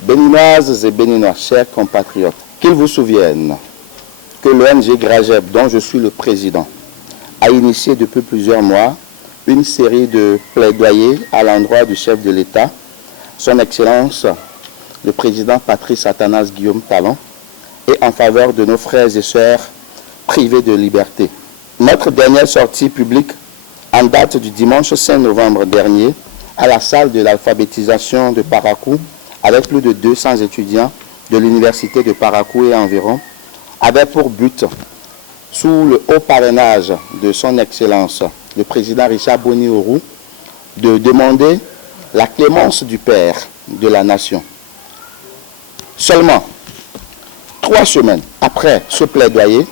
Béninoises et Béninois, chers compatriotes, qu'ils vous souviennent que l'ONG Grajeb, dont je suis le président, a initié depuis plusieurs mois une série de plaidoyers à l'endroit du chef de l'État, son Excellence, le président Patrice Athanase Guillaume Talon, et en faveur de nos frères et sœurs privés de liberté. Notre dernière sortie publique, en date du dimanche 5 novembre dernier, à la salle de l'alphabétisation de Parakou, avec plus de 200 étudiants de l'université de Parakou et environ, avait pour but, sous le haut parrainage de son Excellence, le président Richard Boni-Ourou, de demander la clémence du Père de la Nation. Seulement 3 semaines après ce plaidoyer,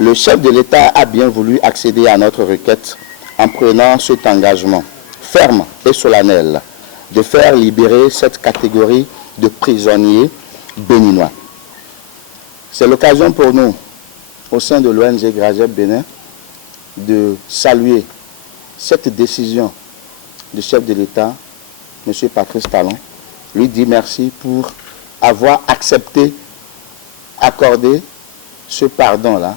le chef de l'État a bien voulu accéder à notre requête en prenant cet engagement ferme et solennel de faire libérer cette catégorie de prisonniers béninois. C'est l'occasion pour nous, au sein de l'ONG Grajeb Bénin, de saluer cette décision du chef de l'État, M. Patrice Talon, lui dire merci pour avoir accepté, accordé ce pardon-là,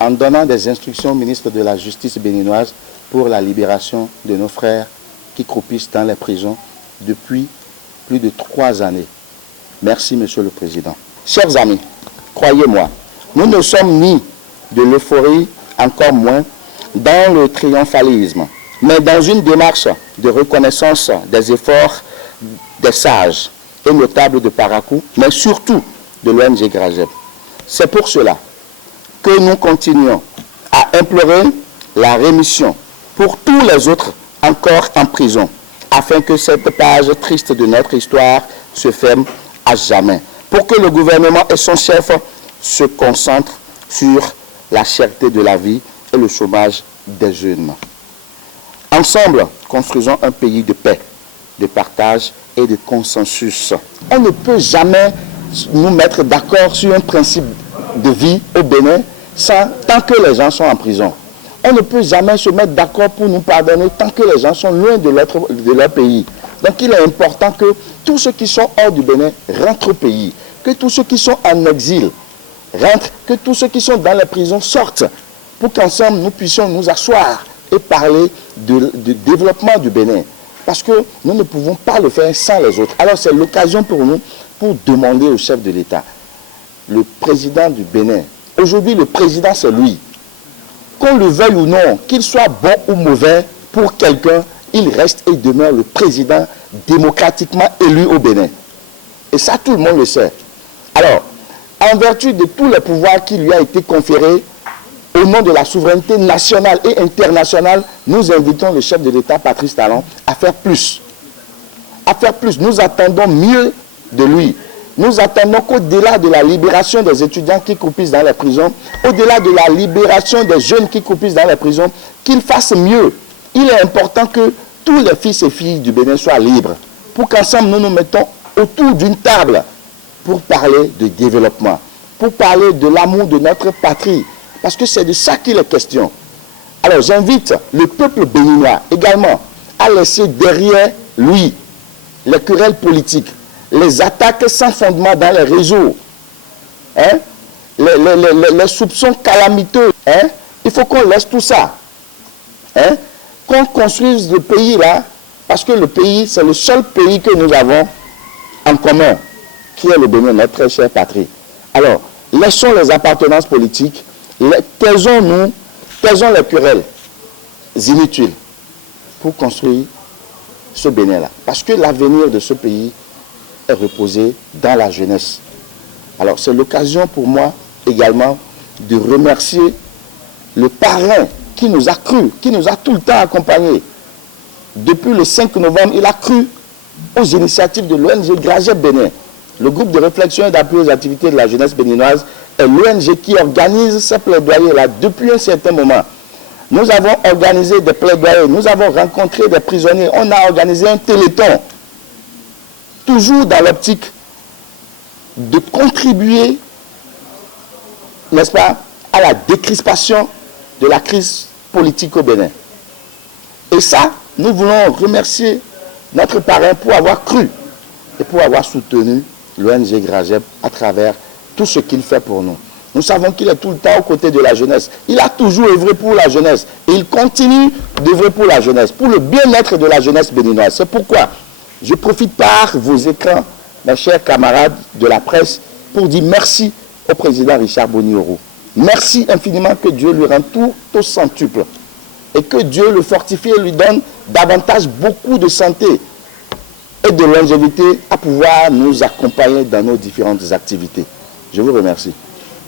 en donnant des instructions au ministre de la Justice béninoise pour la libération de nos frères qui croupissent dans les prisons depuis plus de 3 années. Merci, Monsieur le Président. Chers amis, croyez-moi, nous ne sommes ni de l'euphorie, encore moins dans le triomphalisme, mais dans une démarche de reconnaissance des efforts des sages et notables de Parakou, mais surtout de l'ONG Grajeb. C'est pour cela que nous continuons à implorer la rémission pour tous les autres encore en prison, afin que cette page triste de notre histoire se ferme à jamais, pour que le gouvernement et son chef se concentrent sur la cherté de la vie et le chômage des jeunes. Ensemble, construisons un pays de paix, de partage et de consensus. On ne peut jamais nous mettre d'accord sur un principe de vie au Bénin tant que les gens sont en prison. On ne peut jamais se mettre d'accord pour nous pardonner tant que les gens sont loin de leur pays. Donc il est important que tous ceux qui sont hors du Bénin rentrent au pays, que tous ceux qui sont en exil rentrent, que tous ceux qui sont dans les prisons sortent, pour qu'ensemble nous puissions nous asseoir et parler du développement du Bénin. Parce que nous ne pouvons pas le faire sans les autres. Alors c'est l'occasion pour nous pour demander au chef de l'État, le président du Bénin. Aujourd'hui, le président, c'est lui. Qu'on le veuille ou non, qu'il soit bon ou mauvais, pour quelqu'un, il reste et demeure le président démocratiquement élu au Bénin. Et ça, tout le monde le sait. Alors, en vertu de tous les pouvoirs qui lui a été conférés, au nom de la souveraineté nationale et internationale, nous invitons le chef de l'État, Patrice Talon, à faire plus. À faire plus. Nous attendons mieux de lui. Nous attendons qu'au-delà de la libération des étudiants qui croupissent dans les prisons, au-delà de la libération des jeunes qui croupissent dans les prisons, qu'il fasse mieux. Il est important que tous les fils et filles du Bénin soient libres, pour qu'ensemble nous nous mettons autour d'une table pour parler de développement, pour parler de l'amour de notre patrie, parce que c'est de ça qu'il est question. Alors j'invite le peuple béninois également à laisser derrière lui les querelles politiques, les attaques sans fondement dans les réseaux, hein? les soupçons calamiteux. Hein? Il faut qu'on laisse tout ça. Hein? Qu'on construise le pays là, parce que le pays, c'est le seul pays que nous avons en commun, qui est le Bénin, notre très chère patrie. Alors, laissons les appartenances politiques, taisons les querelles inutiles pour construire ce Bénin-là. Parce que l'avenir de ce pays est reposé dans la jeunesse. Alors c'est l'occasion pour moi également de remercier le parrain qui nous a cru, qui nous a tout le temps accompagnés. Depuis le 5 novembre, il a cru aux initiatives de l'ONG Grajeb Bénin. Le groupe de réflexion et d'appui aux activités de la jeunesse béninoise est l'ONG qui organise ces plaidoyers-là depuis un certain moment. Nous avons organisé des plaidoyers, nous avons rencontré des prisonniers, on a organisé un téléthon, toujours dans l'optique de contribuer, n'est-ce pas, à la décrispation de la crise politique au Bénin. Et ça, nous voulons remercier notre parrain pour avoir cru et pour avoir soutenu l'ONG Gragep à travers tout ce qu'il fait pour nous. Nous savons qu'il est tout le temps aux côtés de la jeunesse. Il a toujours œuvré pour la jeunesse et il continue d'œuvrer pour la jeunesse, pour le bien-être de la jeunesse béninoise. C'est pourquoi je profite par vos écrans, mes chers camarades de la presse, pour dire merci au président Richard Boni-Oro. Merci infiniment, que Dieu lui rende tout au centuple et que Dieu le fortifie et lui donne davantage beaucoup de santé et de longévité à pouvoir nous accompagner dans nos différentes activités. Je vous remercie.